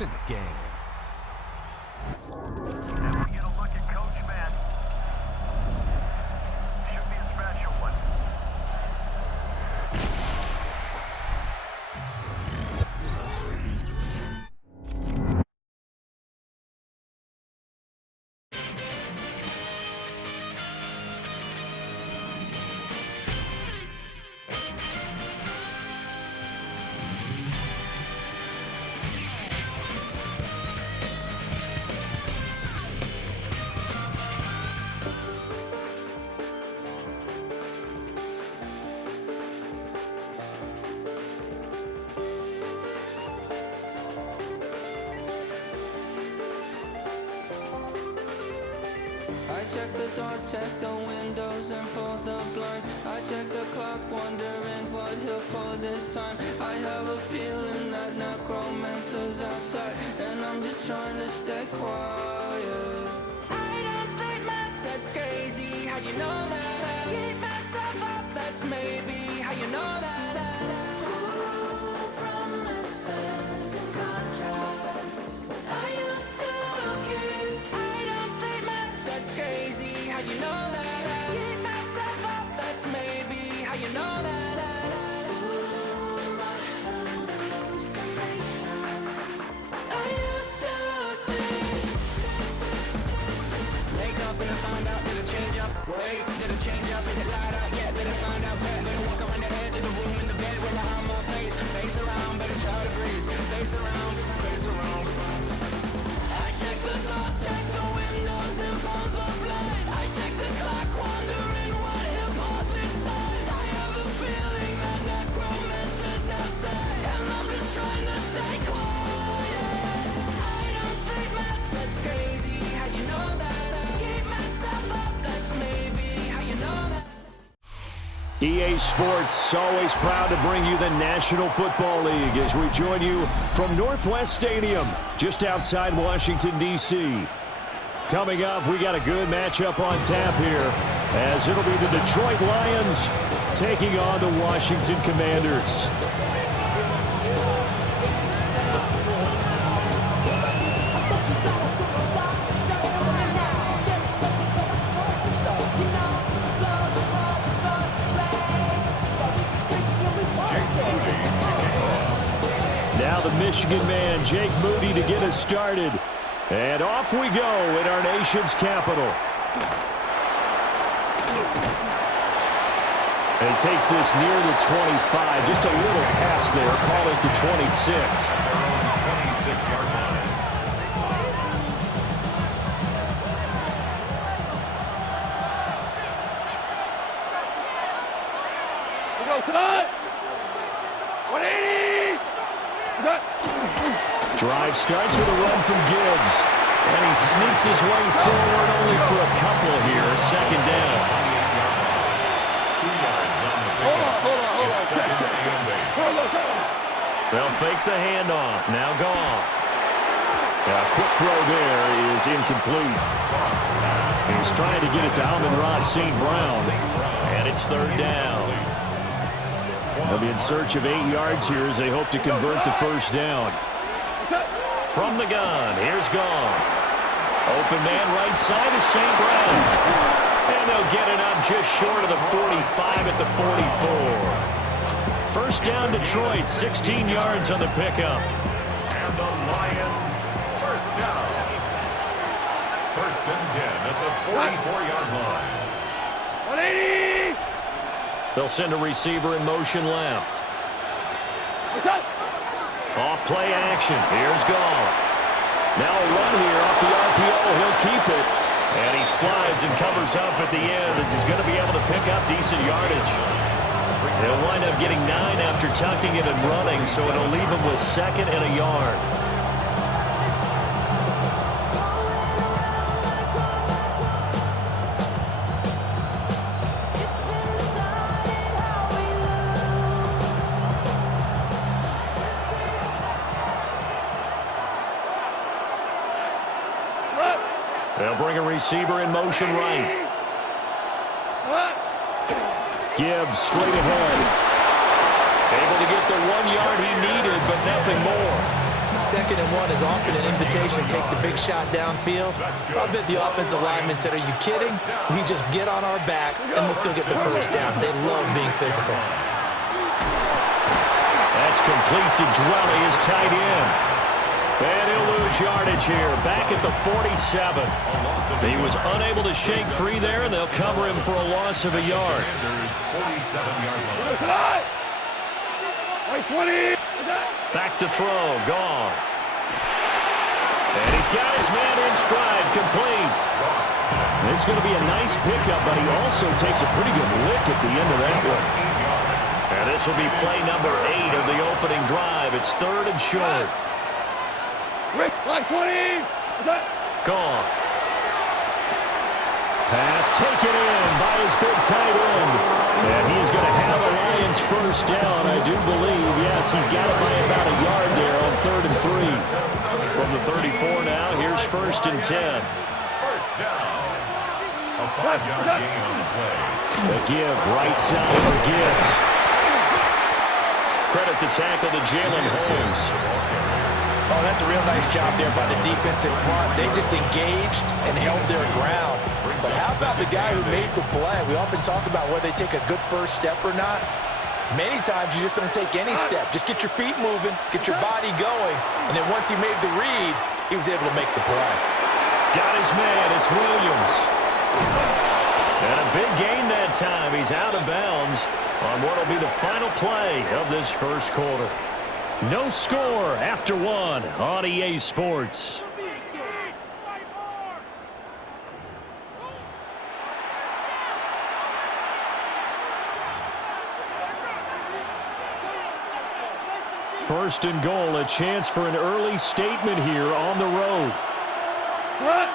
It's in the game. And we get a look at Coach Matt. Should be a special one. I check the doors, check the windows, and pull the blinds. I check the clock, wondering what he'll pull this time. I have a feeling that necromancer's outside, and I'm just trying to stay quiet. I don't sleep much, that's crazy. How'd you know that? I keep myself up, that's maybe how you know that. Ooh, promises and contracts. I used to keep. I don't sleep much, that's crazy. How'd you know that? I keep myself up, that's maybe how you know that. Ooh, my hallucination. I used to see. Wake up and I find out, did it change up? Wait, did it change up? Is it light out? Yeah, better find out. Better walk around the edge of the room in the bed where behind my face. Face around, better try to breathe. Face around, face around. I check the doors, check the windows, and pull the blind. I check the clock, wondering what he'll pull this time. I have a feeling that necromancer's outside, and I'm just trying to stay quiet. I don't sleep much, that's crazy. How'd you know that? I keep myself up, that's maybe how you know that. EA Sports, always proud to bring you the National Football League as we join you from Northwest Stadium, just outside Washington, D.C. Coming up, we got a good matchup on tap here, as it'll be the Detroit Lions taking on the Washington Commanders. Now the Michigan man, Jake Moody, to get us started. And off we go in our nation's capital. And he takes this near the 25. Just a little pass there. Call it the 26. 26-yard line. We go tonight. 180. Drive starts with a run from Gibbs. And he sneaks his way forward only for a couple here. Second down. 2 yards on the pickup. It's second and 8. They'll fake the handoff. Now Goff. A quick throw there is incomplete. He's trying to get it to Amon-Ra St. Brown. And it's third down. They'll be in search of 8 yards here as they hope to convert the first down. From the gun, here's Goff. Open man right side is St. Brown. And they'll get it up just short of the 45 at the 44. First down Detroit, 16 yards on the pickup. And the Lions, first down. First and 10 at the 44-yard line. 180. They'll send a receiver in motion left. Off play action. Here's Goff. Now a run here off the RPO. He'll keep it. And he slides and covers up at the end as he's going to be able to pick up decent yardage. He'll wind up getting 9 after tucking it and running, so it'll leave him with second and a yard. They'll bring a receiver in motion right. Gibbs straight ahead. Able to get the 1 yard he needed, but nothing more. 2nd and 1 is often an invitation to take the big shot downfield. I bet the offensive lineman said, are you kidding? We just get on our backs and we'll still get the first down. They love being physical. That's complete to Dwelly, his tight end. And he'll lose yardage here, back at the 47. He was unable to shake free there, and they'll cover him for a loss of a yard. 47-yard line. 20. Back to throw, Goff. And he's got his man in stride, complete. It's going to be a nice pickup, but he also takes a pretty good lick at the end of that one. And this will be play number 8 of the opening drive. It's 3rd and short. Rick, like 20. Goff. Pass taken in by his big tight end. And he's going to have a Lions first down, I do believe. Yes, he's got it by about a yard there on 3rd and 3. From the 34 now, here's 1st and 10. First down. A 5-yard gain on the play. The give, right side for Gibbs. Credit the tackle to Jalen Holmes. Oh, that's a real nice job there by the defense in front. They just engaged and held their ground. But how about the guy who made the play? We often talk about whether they take a good first step or not. Many times you just don't take any step. Just get your feet moving, get your body going. And then once he made the read, he was able to make the play. Got his man, it's Williams. And a big gain that time. He's out of bounds on what will be the final play of this first quarter. No score after 1 on EA Sports. First and goal, a chance for an early statement here on the road. What?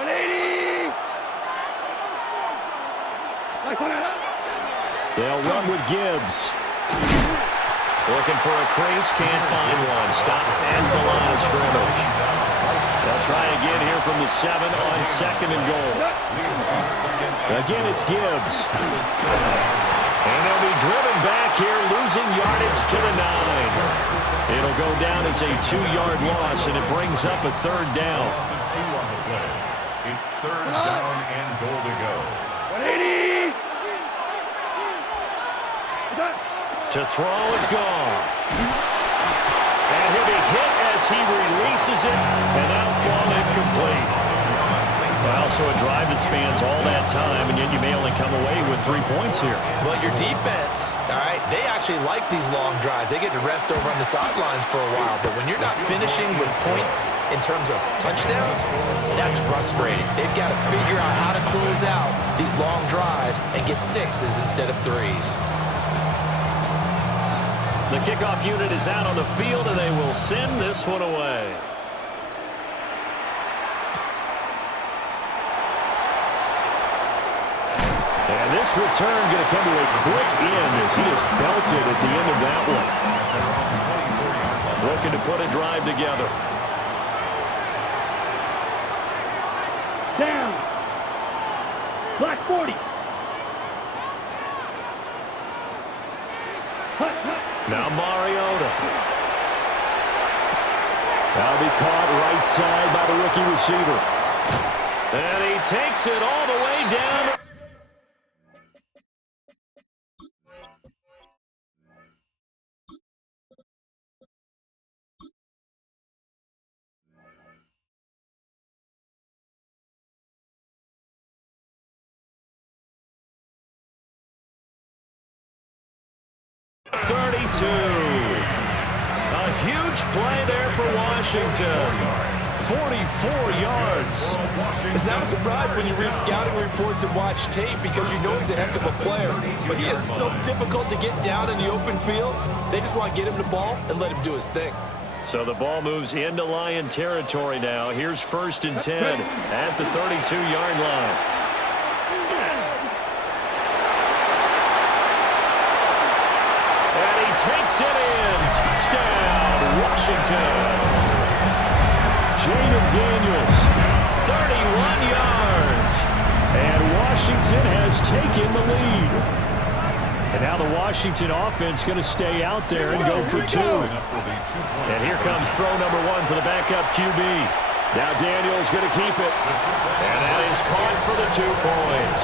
180. They'll run with Gibbs. Looking for a crease, can't find one. Stopped at the line of scrimmage. They'll try again here from the 7 on 2nd and goal. Again, it's Gibbs. And they'll be driven back here, losing yardage to the 9. It'll go down as a 2-yard loss, and it brings up a 3rd down. Two on the play. It's 3rd down and goal to go. 180. To throw is Goff. And he'll be hit as he releases it, and that'll fall incomplete. Well, so a drive that spans all that time, and yet you may only come away with 3 points here. Well, your defense, all right, they actually like these long drives. They get to rest over on the sidelines for a while. But when you're not finishing with points in terms of touchdowns, that's frustrating. They've got to figure out how to close out these long drives and get 6s instead of 3s. The kickoff unit is out on the field, and they will send this one away. And this return going to come to a quick end as he is belted at the end of that one. Looking to put a drive together. Down. Black 40. Now Mariota. That'll be caught right side by the rookie receiver. And he takes it all the way down. A huge play there for Washington. 44 yards. It's not a surprise when you read scouting reports and watch tape because you know he's a heck of a player. But he is so difficult to get down in the open field. They just want to get him the ball and let him do his thing. So the ball moves into Lion territory now. Here's 1st and 10 at the 32-yard line. Takes it in. Touchdown, Washington. Jaden Daniels, 31 yards. And Washington has taken the lead. And now the Washington offense going to stay out there and go for 2. And here comes throw number 1 for the backup QB. Now Daniels going to keep it. And that is caught for the 2 points.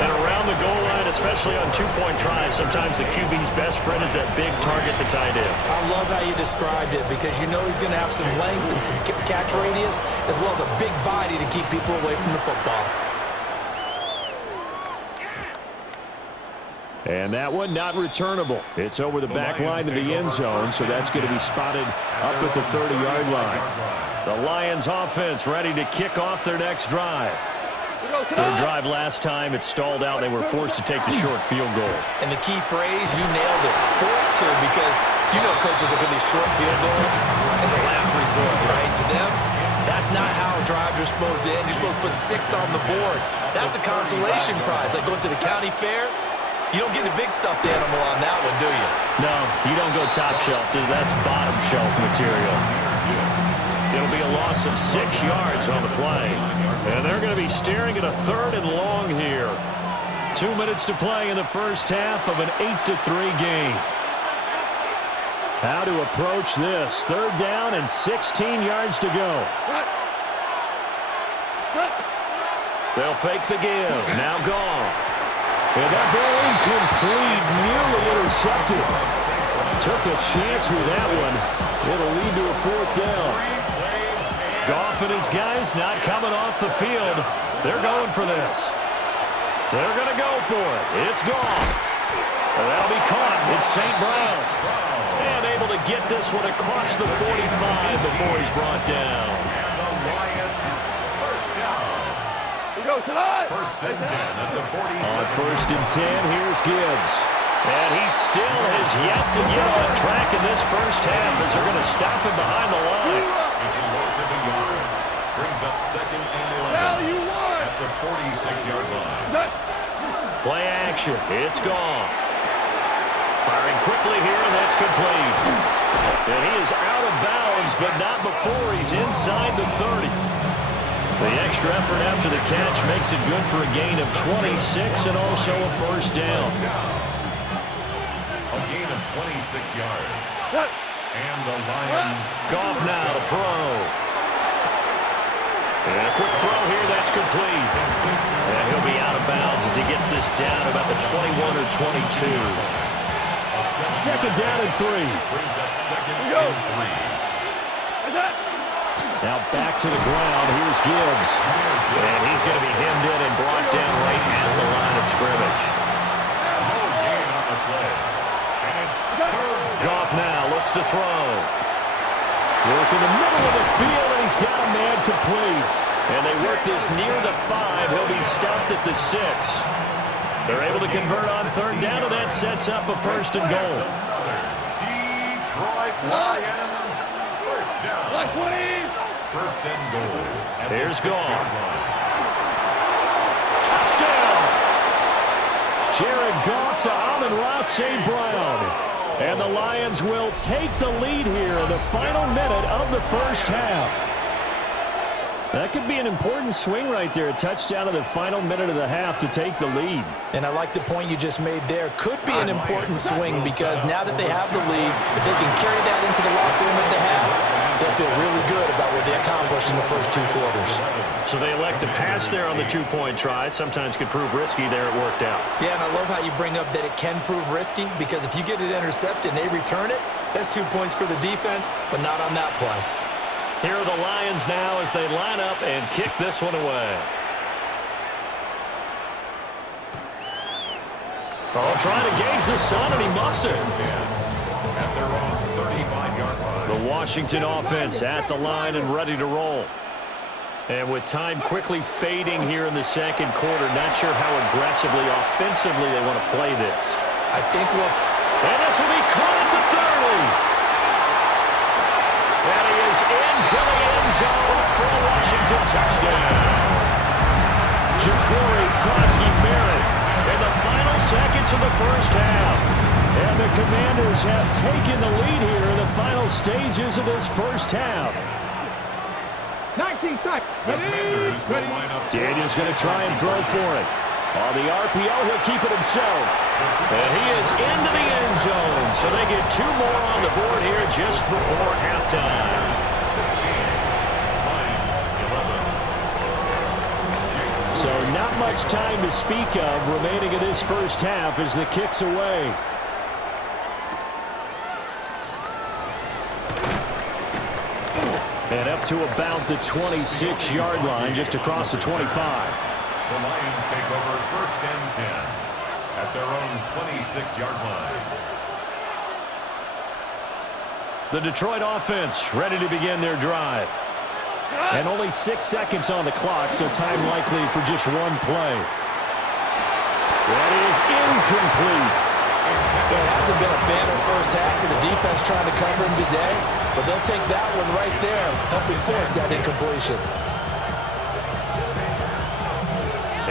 And around the goal line, especially on 2-point tries, sometimes the QB's best friend is that big target, the tight end. I love how you described it because you know he's going to have some length and some catch radius as well as a big body to keep people away from the football. And that one not returnable. It's over the back line to the end zone, so that's going to be spotted up at the 30-yard line. The Lions offense ready to kick off their next drive. Their drive last time, it stalled out. They were forced to take the short field goal. And the key phrase, you nailed it, forced to, because you know coaches look at these short field goals as a last resort, right? To them, that's not how drives are supposed to end. You're supposed to put 6 on the board. That's a consolation prize, like going to the county fair. You don't get the big stuffed animal on that one, do you? No, you don't go top shelf. That's bottom shelf material. It'll be a loss of 6 yards on the play. And they're going to be staring at a 3rd and long here. 2 minutes to play in the first half of an 8-3 game. How to approach this. 3rd down and 16 yards to go. They'll fake the give. Now Goff. And that ball incomplete, nearly intercepted. Took a chance with that one. It'll lead to a 4th down. Goff and his guys not coming off the field. They're going for this. They're going to go for it. It's Goff. And that'll be caught. It's St. Brown. And able to get this one across the 45 before he's brought down. First and 10 at the 47. On 1st and 10, here's Gibbs. And he still has yet to get on track in this first half as they're going to stop him behind the line. It's a loss of a yard. Brings up 2nd and 11 at the 46-yard line. Play action. It's Goff. Firing quickly here, and that's complete. And he is out of bounds, but not before he's inside the 30. The extra effort after the catch makes it good for a gain of 26 and also a 1st down. A gain of 26 yards. And the Lions. Goff now to throw. And a quick throw here, that's complete. And he'll be out of bounds as he gets this down about the 21 or 22. 2nd down and 3. Brings up 2nd and 3. Now back to the ground. Here's Gibbs. And he's going to be hemmed in and brought down right at the line of scrimmage. No gain on the play. And it's 3rd. Goff now looks to throw. Work in the middle of the field, and he's got a man complete. And they work this near the 5. He'll be stopped at the 6. They're able to convert on 3rd down, and that sets up a 1st and goal. Detroit Lions. First down. 1st and goal. Here's Goff. Touchdown! Jared Goff to Amon-Ra St. Brown. And the Lions will take the lead here in the final minute of the first half. That could be an important swing right there. A touchdown in the final minute of the half to take the lead. And I like the point you just made there. Could be an important swing because now that they have the lead, if they can carry that into the locker room at the half, they'll feel really good about what they accomplished in the first 2 quarters. So they elect to pass there on the 2-point try. Sometimes could prove risky. There it worked out. Yeah, and I love how you bring up that it can prove risky because if you get it intercepted and they return it, that's 2 points for the defense, but not on that play. Here are the Lions now as they line up and kick this one away. Oh, trying to gauge the sun, and he muffs it. At their own 35-yard line. The Washington offense at the line and ready to roll. And with time quickly fading here in the second quarter, not sure how aggressively, offensively they want to play this. I think we'll... And this will be caught at the 30. And he is into the end zone for a Washington touchdown. Ja'Cory Krosky-Merritt in the final seconds of the first half. And the Commanders have taken the lead here in the final stages of this first half. 19 seconds. The Commanders will line up. Daniel's going to try and throw for it. On the RPO, he'll keep it himself. And he is into the end zone. So they get 2 more on the board here just before halftime. 16, Lions 11. So not much time to speak of remaining in this first half as the kick's away. And up to about the 26-yard line, just across the 25. The Lions take over 1st and 10 at their own 26-yard line. The Detroit offense ready to begin their drive. And only 6 seconds on the clock, so time likely for just 1 play. That is incomplete. There hasn't been a banner first half with the defense trying to cover him today, but they'll take that one right there, helping force that incompletion.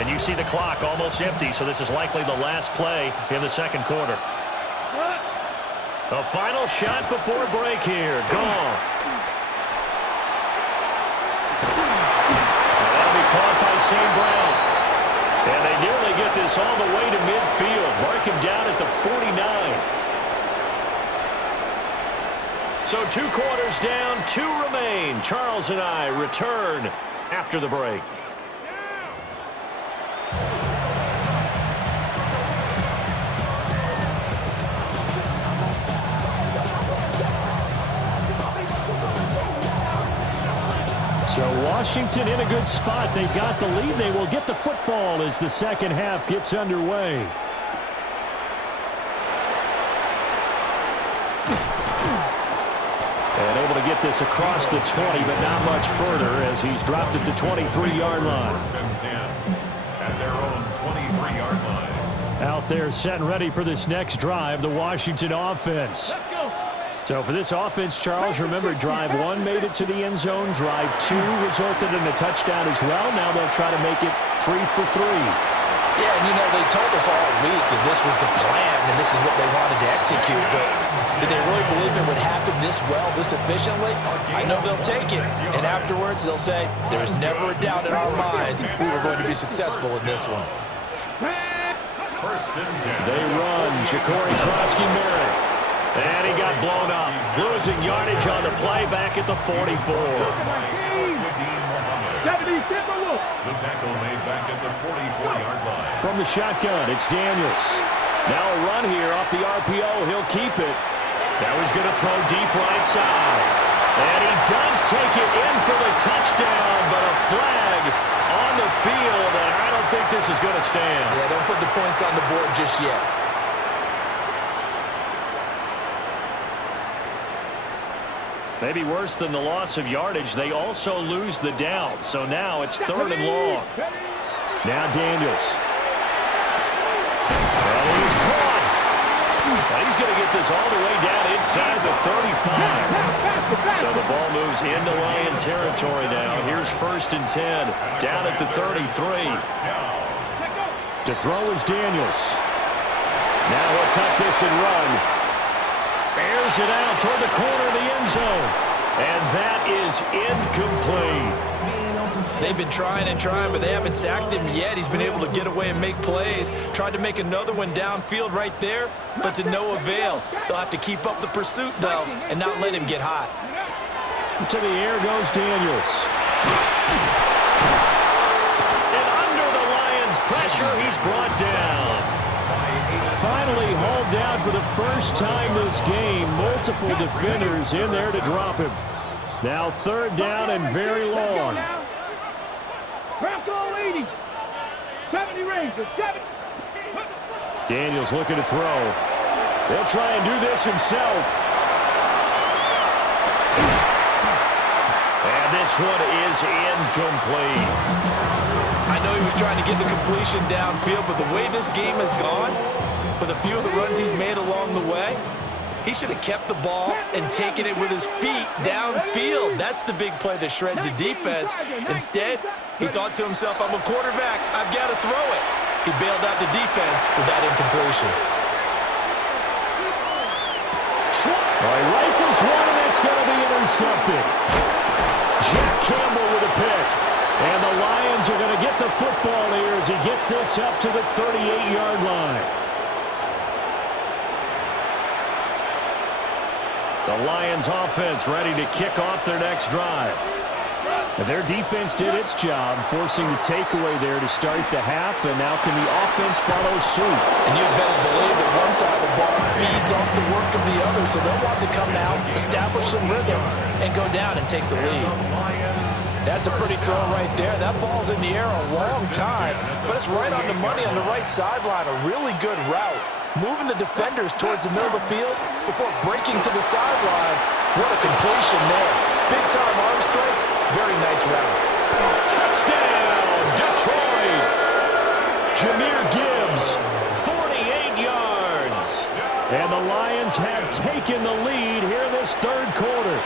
And you see the clock almost empty, so this is likely the last play in the second quarter. The final shot before break here. Goff. That'll be caught by St. Brown. And they nearly get this all the way to midfield. Mark him down at the 49. So 2 quarters down, 2 remain. Charles and I return after the break. So Washington in a good spot. They got the lead. They will get the football as the second half gets underway. And able to get this across the 20, but not much further as he's dropped it to 23-yard line. 1st and 10 at their own 23-yard line. Out there set and ready for this next drive, the Washington offense. So for this offense, Charles, remember, drive 1 made it to the end zone. Drive 2 resulted in a touchdown as well. Now they'll try to make it 3 for 3. Yeah, and you know, they told us all week that this was the plan and this is what they wanted to execute, but did they really believe it would happen this well, this efficiently? I know they'll take it, and afterwards they'll say, there's never a doubt in our minds we were going to be successful in this one. 1st and 10. They run. Ja'Cory Krosky-Merritt. And he got blown up. Losing yardage on the play back at the 44. The tackle made back at the 44-yard line. From the shotgun, it's Daniels. Now a run here off the RPO. He'll keep it. Now he's going to throw deep right side. And he does take it in for the touchdown, but a flag on the field, and I don't think this is going to stand. Yeah, don't put the points on the board just yet. Maybe worse than the loss of yardage, they also lose the down. So now it's 3rd and long. Now Daniels. And he's caught. And he's going to get this all the way down inside the 35. So the ball moves into Lion territory now. Here's 1st and 10, down at the 33. To throw is Daniels. Now he'll tuck this and run. Airs it out toward the corner of the end zone. And that is incomplete. They've been trying and trying, but they haven't sacked him yet. He's been able to get away and make plays. Tried to make another one downfield right there, but to no avail. They'll have to keep up the pursuit, though, and not let him get hot. To the air goes Daniels. And under the Lions' pressure, he's brought down. Finally hauled down for the first time this game. Multiple defenders in there to drop him. Now 3rd down and very long. Bronco 80. 70 Rangers. 70. Daniels looking to throw. They'll try and do this himself. And this one is incomplete. I know he was trying to get the completion downfield, but the way this game has gone, with a few of the runs he's made along the way, he should have kept the ball and taken it with his feet downfield. That's the big play that shreds a defense. Instead, he thought to himself, I'm a quarterback, I've got to throw it. He bailed out the defense with that incompletion. Rifles one, and it's going to be intercepted. Jack Campbell with a pick. And the Lions Lions are going to get the football here as he gets this up to the 38-yard line. The Lions offense ready to kick off their next drive. And their defense did its job, forcing the takeaway there to start the half, and now can the offense follow suit? And you'd better believe that one side of the ball feeds off the work of the other, so they'll want to come out, establish some rhythm, and go down and take the lead. That's a pretty throw right there. That ball's in the air a long time, but it's right on the money on the right sideline. A really good route. Moving the defenders towards the middle of the field before breaking to the sideline. What a completion there. Big-time arm strength. Very nice route. Touchdown, Detroit! Jahmyr Gibbs, 48 yards. And the Lions have taken the lead here this third quarter.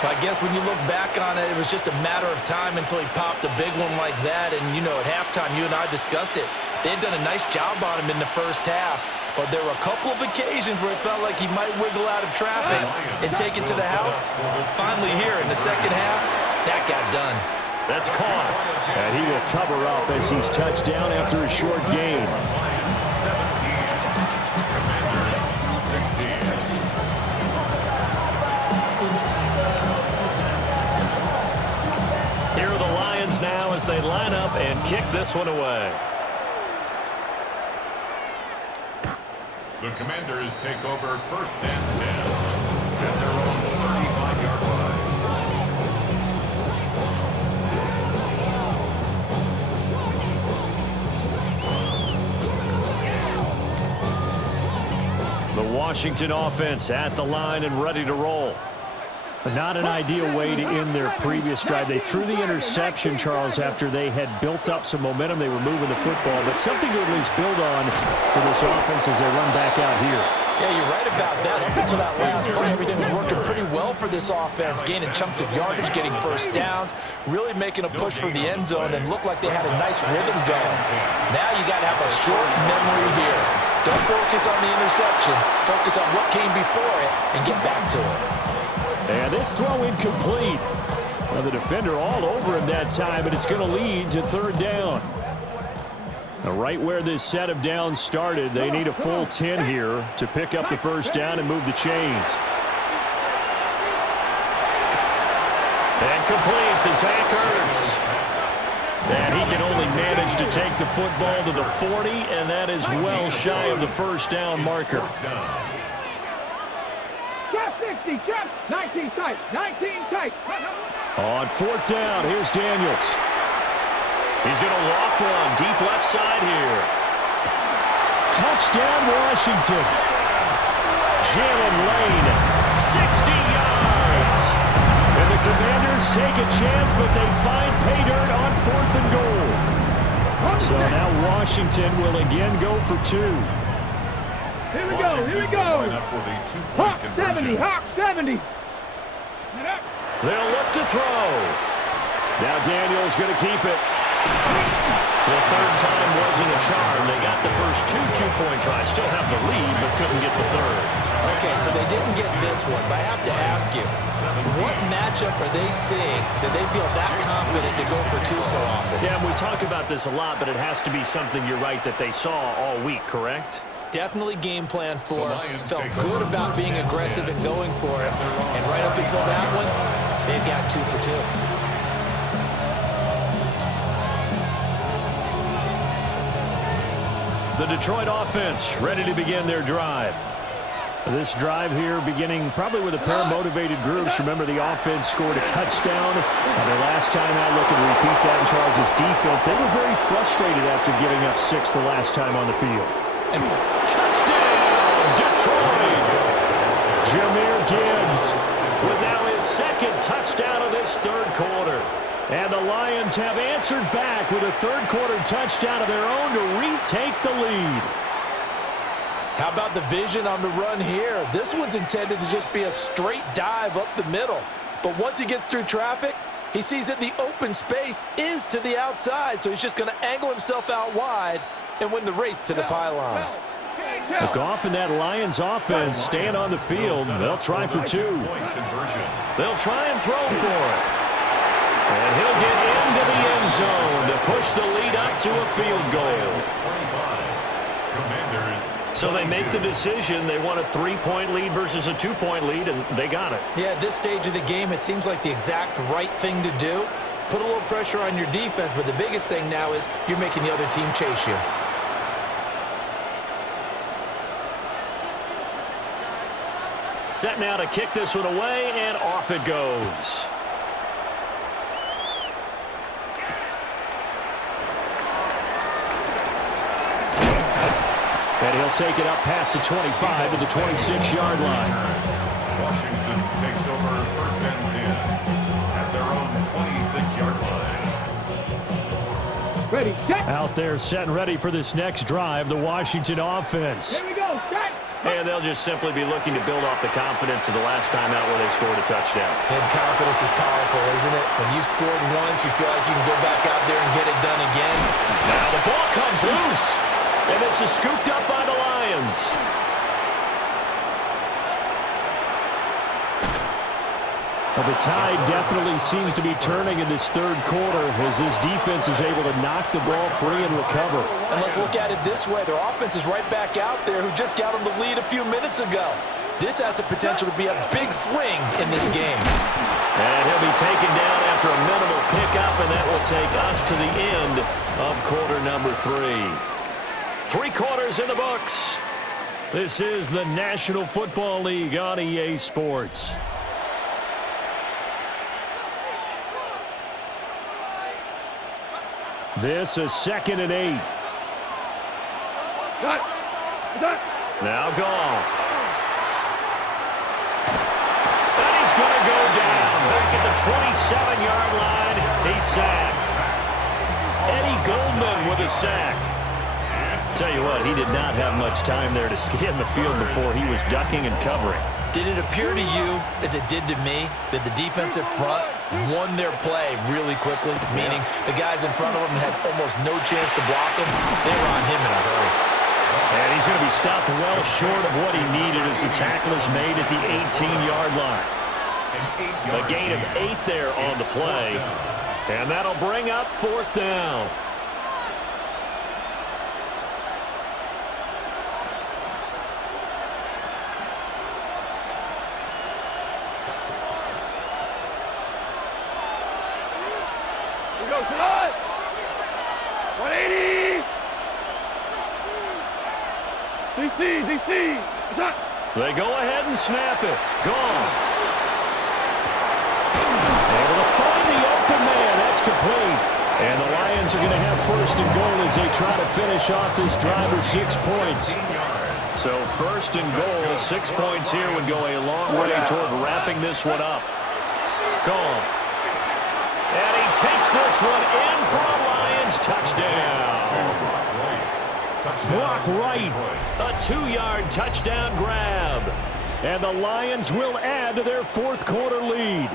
I guess when you look back on it, it was just a matter of time until he popped a big one like that. And, you know, at halftime, you and I discussed it. They had done a nice job on him in the first half. But there were a couple of occasions where it felt like he might wiggle out of traffic and take it to the house. Finally here in the second half, that got done. That's caught. And he will cover up as he's touched down after a short gain. 17, Commanders 16. Here are the Lions now as they line up and kick this one away. The Commanders take over first and 10 at their own 35-yard line. The Washington offense at the line and ready to roll. But not an ideal way to end their previous drive. They threw the interception, Charles, after they had built up some momentum. They were moving the football, but something to at least build on for this offense as they run back out here. Yeah, you're right about that. Up until that last play, everything was working pretty well for this offense, gaining chunks of yardage, getting first downs, really making a push for the end zone, and looked like they had a nice rhythm going. Now you got to have a short memory here. Don't focus on the interception. Focus on what came before it and get back to it. And this throw incomplete. Well, the defender all over him that time, but it's going to lead to third down. Now, right where this set of downs started, they need a full 10 here to pick up the first down and move the chains. And complete to Zach Ertz. And he can only manage to take the football to the 40, and that is well shy of the first down marker. Check 60, check 19 tight, 19 tight. On fourth down, here's Daniels. He's going to loft one deep left side here. Touchdown, Washington. Jalen Lane, 60 yards. And the Commanders take a chance, but they find pay dirt on fourth and goal. So now Washington will again go for two. Here we go, here we go. Hawk 70, Hawk 70. They'll look to throw. Now Daniels going to keep it. Well, third time wasn't a charm. They got the first two-point tries. Still have the lead, but couldn't get the third. Okay, so they didn't get this one, but I have to ask you, what matchup are they seeing that they feel that confident to go for two so often? Yeah, and we talk about this a lot, but it has to be something, you're right, that they saw all week, correct? Definitely game plan for, felt good about being aggressive and going for it, and right up until that one, they've got 2 for 2. The Detroit offense ready to begin their drive. This drive here beginning probably with a pair of motivated groups. Remember, the offense scored a touchdown. Their last time out, looking to repeat that in Charles' defense. They were very frustrated after giving up 6 the last time on the field. And touchdown, Detroit! Jahmyr Gibbs with now his second touchdown of this third quarter. And the Lions have answered back with a third quarter touchdown of their own to retake the lead. How about the vision on the run here? This one's intended to just be a straight dive up the middle. But once he gets through traffic, he sees that the open space is to the outside, so he's just going to angle himself out wide and win the race to the pylon. The Goff and that Lions offense staying on the field. They'll try for 2. They'll try and throw for it. And he'll get into the end zone to push the lead up to a field goal. So they make the decision. They want a 3-point lead versus a 2-point lead, and they got it. Yeah, at this stage of the game, it seems like the exact right thing to do. Put a little pressure on your defense, but the biggest thing now is you're making the other team chase you. Set now to kick this one away, and off it goes. And he'll take it up past the 25 to the 26-yard line. Washington takes over first and 10 at their own 26-yard line. Ready, set. Out there set and ready for this next drive, the Washington offense. Here we go, set. And they'll just simply be looking to build off the confidence of the last time out where they scored a touchdown. And confidence is powerful, isn't it? When you've scored once, you feel like you can go back out there and get it done again. Now the ball comes loose. And this is scooped up by the Lions. Well, the tide definitely seems to be turning in this third quarter as this defense is able to knock the ball free and recover. And let's look at it this way. Their offense is right back out there who just got them the lead a few minutes ago. This has the potential to be a big swing in this game. And he'll be taken down after a minimal pickup, and that will take us to the end of quarter number 3. 3 quarters in the books. This is the National Football League on EA Sports. This is 2nd and 8. Now Goff. And he's going to go down. Back at the 27-yard line. He's sacked. Eddie Goldman with a sack. Tell you what, he did not have much time there to scan the field before he was ducking and covering. Did it appear to you, as it did to me, that the defensive front won their play really quickly? Meaning the guys in front of them had almost no chance to block him. They were on him in a hurry. And he's going to be stopped well short of what he needed as the tackle is made at the 18-yard line. A gain of 8 there on the play. And that'll bring up 4th down. Go, Salon. 180. DC. Attack. They go ahead and snap it. Goff. Able to find the open man. That's complete. And the Lions are going to have 1st and goal as they try to finish off this drive with 6 points. So 1st and goal, 6 points here would go a long way toward wrapping this one up. Goff. And he takes this one in for a Lions touchdown. Brock Wright, a 2-yard touchdown grab. And the Lions will add to their 4th quarter lead.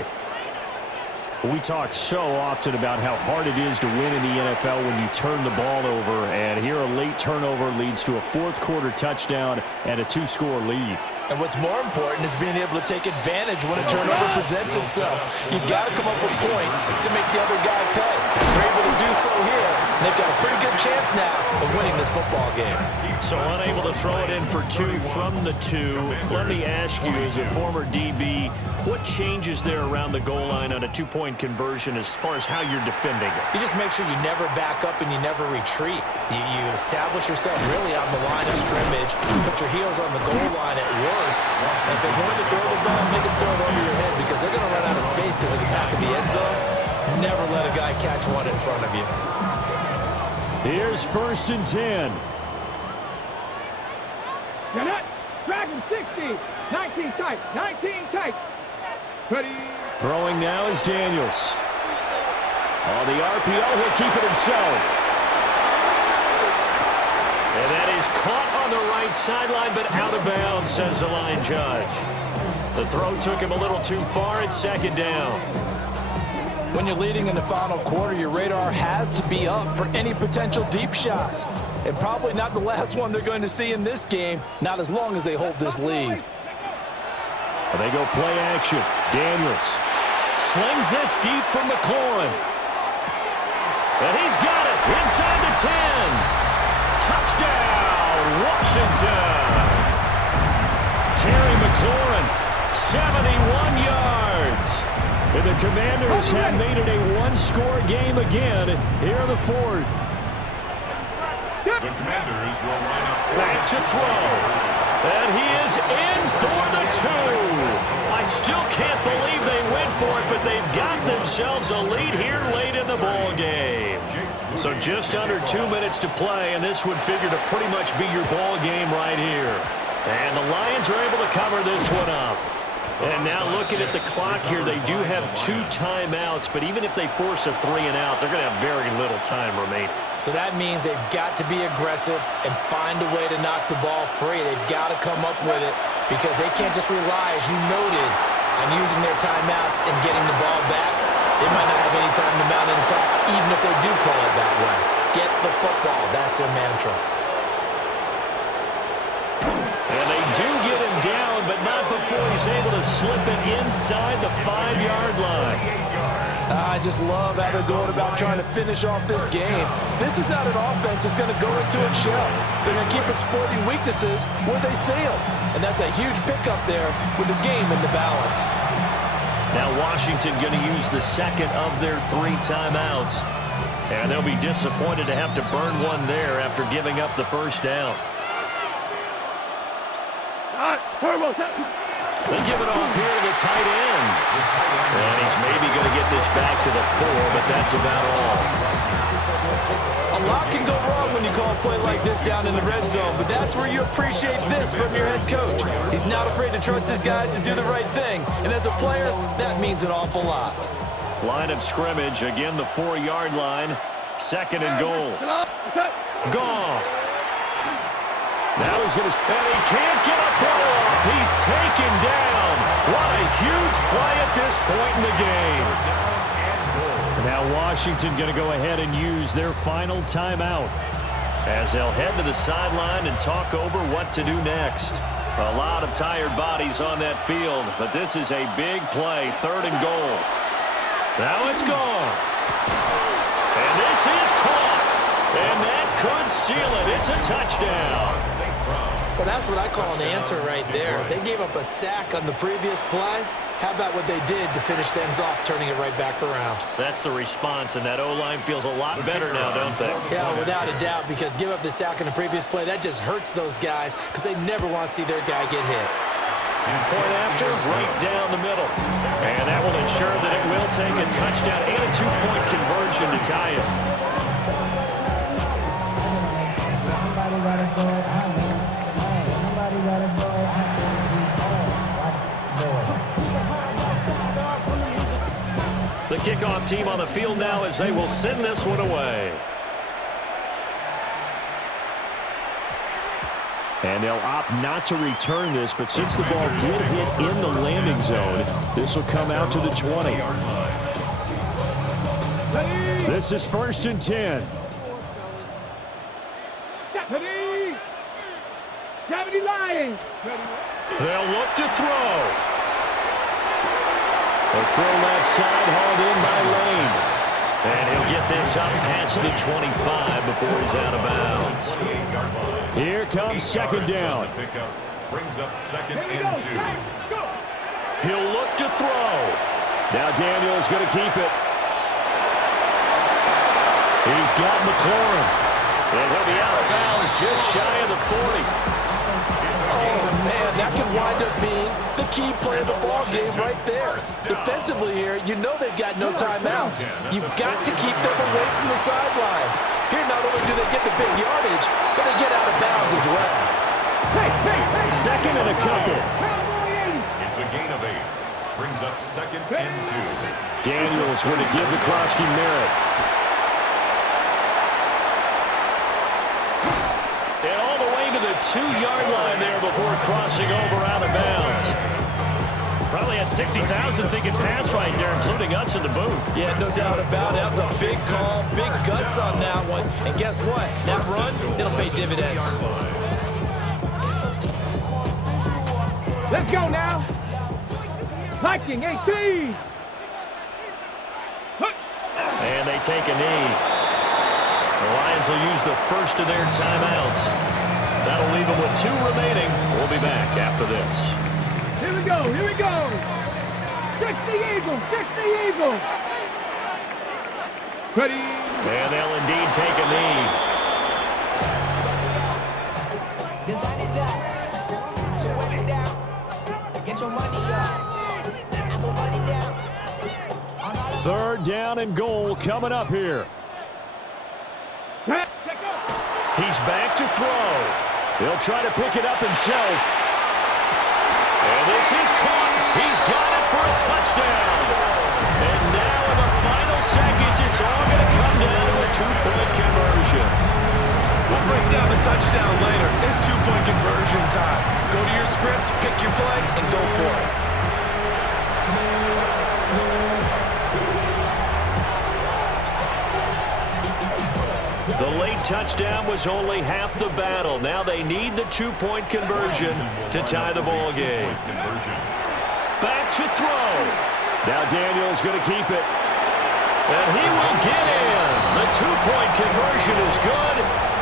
We talk so often about how hard it is to win in the NFL when you turn the ball over. And here a late turnover leads to a 4th quarter touchdown and a 2-score lead. And what's more important is being able to take advantage when a turnover presents itself. You've got to come up with points to make the other guy pay. They're able to do so here, and they've got a pretty good chance now of winning this football game. So unable to throw it in for 2 from the 2. Let me ask you, as a former DB, what changes there around the goal line on a 2-point conversion as far as how you're defending it? You just make sure you never back up and you never retreat. You establish yourself really on the line of scrimmage, put your heels on the goal line at worst, and if they're going to throw the ball, make them throw it over your head because they're going to run out of space because of the back of the end zone. Never let a guy catch one in front of you. Here's 1st and 10. Dragon 60. 19 tight. 19 tight. Ready. Throwing now is Daniels. On the RPO, he'll keep it himself. And that is caught on the right sideline, but out of bounds, says the line judge. The throw took him a little too far. It's 2nd down. When you're leading in the final quarter, your radar has to be up for any potential deep shots. And probably not the last one they're going to see in this game, not as long as they hold this lead. They go play action. Daniels slings this deep from McLaurin. And he's got it inside the 10. Touchdown, Washington. Terry McLaurin, 71 yards. And the Commanders have made it a one-score game again here in the fourth. The Commanders will line up Back to throw. And he is in for the 2. I still can't believe they went for it, but they've got themselves a lead here late in the ball game. So just under 2 minutes to play, and this would figure to pretty much be your ball game right here. And the Lions are able to cover this one up. And now looking at the clock here, they do have 2 timeouts, but even if they force a 3 and out, they're going to have very little time remaining. So that means they've got to be aggressive and find a way to knock the ball free. They've got to come up with it because they can't just rely, as you noted, on using their timeouts and getting the ball back. They might not have any time to mount an attack, even if they do play it that way. Get the football. That's their mantra. And they do get him down, but not before he's able to slip it inside the 5-yard line. I just love how they're going about trying to finish off this game. This is not an offense that's going to go into a shell. They're going to keep exploiting weaknesses where they see them. And that's a huge pickup there with the game in the balance. Now Washington going to use the second of their 3 timeouts. And they'll be disappointed to have to burn one there after giving up the first down. They give it off here to the tight end. And he's maybe going to get this back to the 4, but that's about all. A lot can go wrong when you call a play like this down in the red zone, but that's where you appreciate this from your head coach. He's not afraid to trust his guys to do the right thing, and as a player, that means an awful lot. Line of scrimmage, again the 4-yard line. Second and goal. Goff. Now he's going to, and he can't get a throw off. He's taken down. What a huge play at this point in the game. Now Washington going to go ahead and use their final timeout as they'll head to the sideline and talk over what to do next. A lot of tired bodies on that field, but this is a big play, 3rd and goal. Now it's gone. And this is caught. And that could seal it. It's a touchdown. Well, that's what I call an answer right there. They gave up a sack on the previous play. How about what they did to finish things off, turning it right back around? That's the response, and that O-line feels a lot better now, don't they? Yeah, without a doubt, because give up the sack on the previous play, that just hurts those guys because they never want to see their guy get hit. Point after, right down the middle. And that will ensure that it will take a touchdown and a 2-point conversion to tie it. The kickoff team on the field now as they will send this one away. And they'll opt not to return this, but since the ball did hit in the landing zone, this will come out to the 20. This is 1st and 10. Deputy Lions. They'll look to throw. A throw left side, hauled in by Lane. And he'll get this up past the 25 before he's out of bounds. Here comes 2nd down. Brings up 2nd and 2. He'll look to throw. Now Daniel's going to keep it. He's got McLaurin. And he'll be out of bounds just shy of the 40. Oh, man, that could wind up being the key play of the ball game right there. Defensively here, you know they've got no timeouts. You've got to keep them away from the sidelines. Here, not only do they get the big yardage, but they get out of bounds as well. 2nd and a couple. It's a gain of 8. Brings up 2nd and 2. Daniels going to give McCloskey merit. And all the way to the 2-yard line there before crossing over out of bounds. Probably had 60,000 thinking pass right there, including us in the booth. Yeah, no doubt about it. That was a big call, big guts on that one. And guess what? That run, it'll pay dividends. Let's go now. Hiking 18. And they take a knee. Lions will use the first of their timeouts. That'll leave them with 2 remaining. We'll be back after this. Here we go, here we go. 60 Eagles, 60 Eagles. Ready. And they'll indeed take a knee. Design is up. So run it down. Get your money up. I will run it down. 3rd down and goal coming up here. He's back to throw. He'll try to pick it up himself. And this is caught. He's got it for a touchdown. And now in the final seconds, it's all going to come down to a 2-point conversion. We'll break down the touchdown later. It's 2-point conversion time. Go to your script, pick your play, and go for it. The late touchdown was only half the battle. Now they need the 2-point conversion to tie the ball game. Back to throw. Now Daniel's going to keep it. And he will get in. The 2-point conversion is good.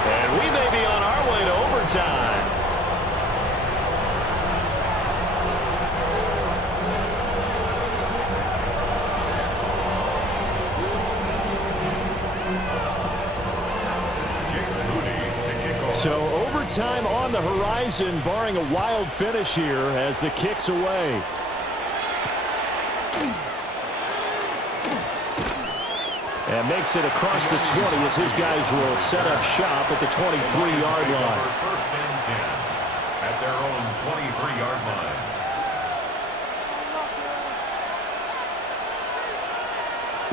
And we may be on our way to overtime. So overtime on the horizon, barring a wild finish here as the kick's away. And makes it across the 20 as his guys will set up shop at the 23-yard line. 1st and 10 at their own 23-yard line.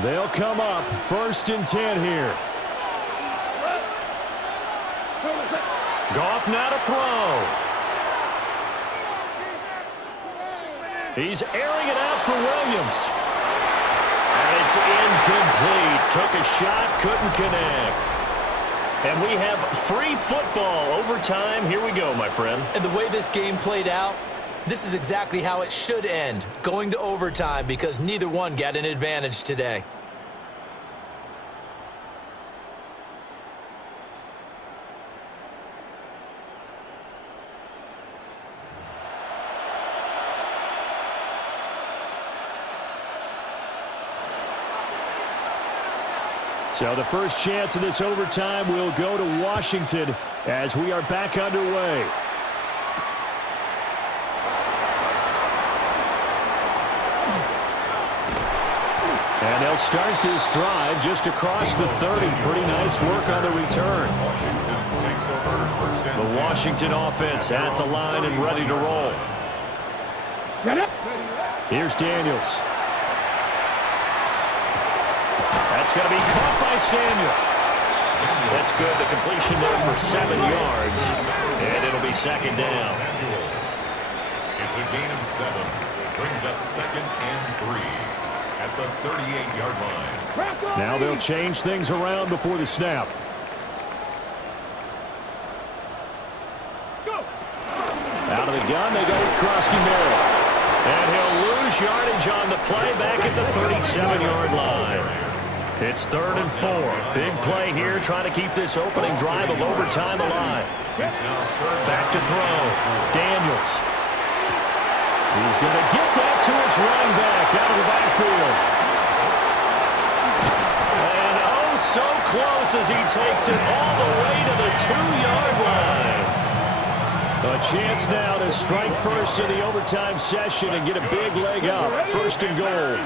They'll come up 1st and 10 here. Goff now to throw. He's airing it out for Williams. And it's incomplete. Took a shot, couldn't connect. And we have free football. Overtime, here we go, my friend. And the way this game played out, this is exactly how it should end. Going to overtime because neither one got an advantage today. So the first chance of this overtime will go to Washington as we are back underway. And they'll start this drive just across the 30. Pretty nice work on the return. Washington takes over 1st and 10. The Washington offense at the line and ready to roll. Here's Daniels. That's going to be caught by Samuel. That's good. The completion there for 7 yards. And it'll be 2nd down. It's a gain of 7. Brings up 2nd and 3 at the 38-yard line. Now they'll change things around before the snap. Out of the gun, they go with Krosky-Merrill. And he'll lose yardage on the play back at the 37-yard line. It's 3rd and 4. Big play here, trying to keep this opening drive of overtime alive. Back to throw. Daniels. He's going to get that to his running back out of the backfield. And oh, so close as he takes it all the way to the 2-yard line. A chance now to strike first in the overtime session and get a big leg up. 1st and goal.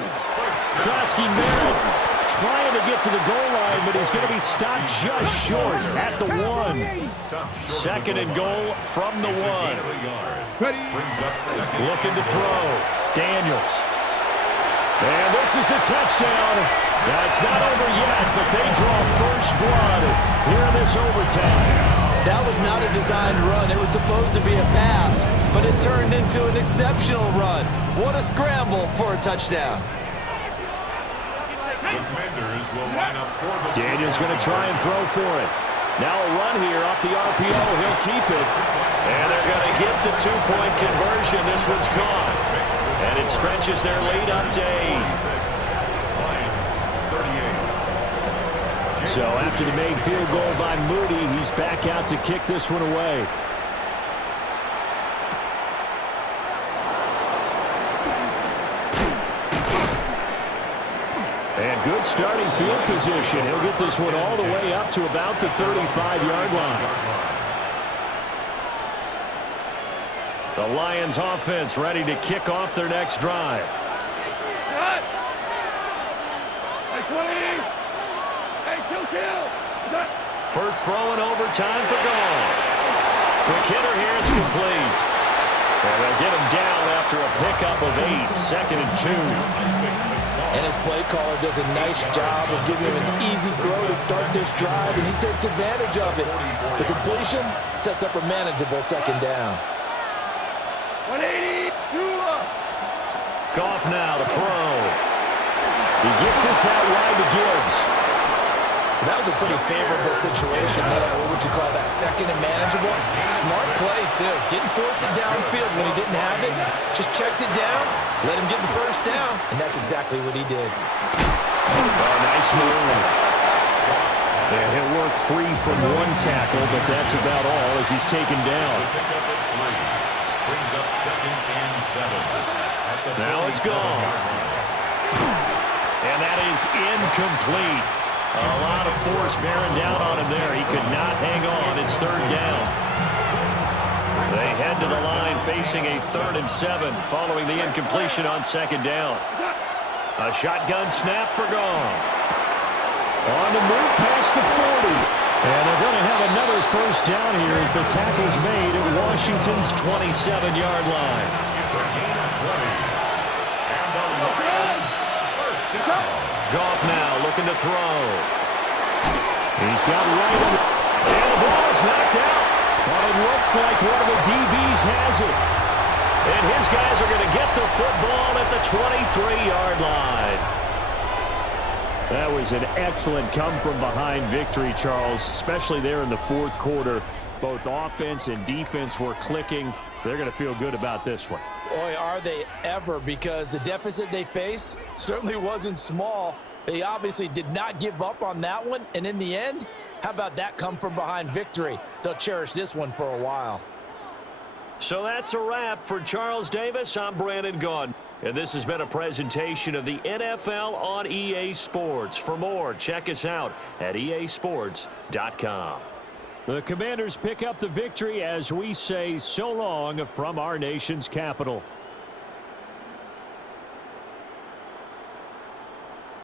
Krosky-Merrill trying to get to the goal line, but he's going to be stopped just short at the 1. 2nd and goal from the 1. Looking to throw. Daniels. And this is a touchdown. Now, it's not over yet, but they draw first blood here in this overtime. That was not a designed run. It was supposed to be a pass, but it turned into an exceptional run. What a scramble for a touchdown. The Commanders will line up for the Daniel's going to try and throw for it. Now a run here off the RPO. He'll keep it. And they're going to get the 2-point conversion. This one's caught. And it stretches their lead up to 8. Lions 38. So after the made field goal by Moody, he's back out to kick this one away. And good starting field position. He'll get this one all the way up to about the 35-yard line. The Lions offense ready to kick off their next drive. First throw in overtime for Goff. Quick hitter here, it's complete. And they'll get him down after a pickup of 8, 2nd and 2. And his play caller does a nice job of giving him an easy throw to start this drive, and he takes advantage of it. The completion sets up a manageable 2nd down. 180, Goff now to throw. He gets this out wide to Gibbs. That was a pretty favorable situation there. What would you call that? 2nd and manageable? Smart play, too. Didn't force it downfield when he didn't have it. Just checked it down, let him get the first down, and that's exactly what he did. Oh, nice move. And he'll work free from one tackle, but that's about all as he's taken down. Brings up 2nd and 7. Now it's gone. And that is incomplete. A lot of force bearing down on him there. He could not hang on. It's 3rd down. They head to the line facing a 3rd and 7 following the incompletion on 2nd down. A shotgun snap for Goff. On the move past the 40. And they're going to have another first down here as the tackle's made at Washington's 27-yard line. It's a gain of 20. And the Lions first down. Goff now looking to throw. He's got right on and the ball is knocked out. But it looks like one of the DBs has it. And his guys are going to get the football at the 23-yard line. That was an excellent come-from-behind victory, Charles, especially there in the 4th quarter. Both offense and defense were clicking. They're going to feel good about this one. Boy, are they ever, because the deficit they faced certainly wasn't small. They obviously did not give up on that one, and in the end, how about that come-from-behind victory? They'll cherish this one for a while. So that's a wrap for Charles Davis. I'm Brandon Gaudin, and this has been a presentation of the NFL on EA Sports. For more, check us out at easports.com. The Commanders pick up the victory as we say so long from our nation's capital.